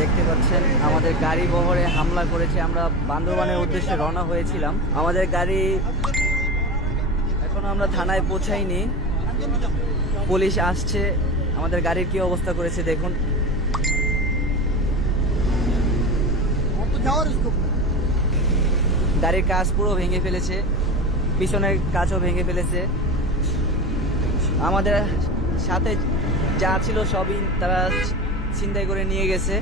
দেখতে পাচ্ছেন, আমাদের গাড়ি বহরে হামলা করেছে। আমরা বান্দরবানের উদ্দেশ্যে রওনা হয়েছিলাম। আমাদের গাড়ি এখনও আমরা থানায় পৌঁছাইনি। পুলিশ আসছে। আমাদের গাড়ির কি অবস্থা করেছে দেখুন। গাড়ির কাজ পুরো ভেঙে ফেলেছে, পিছনের কাজও ভেঙে ফেলেছে। আমাদের সাথে যা ছিল সবই তারা ছিনতাই করে নিয়ে গেছে।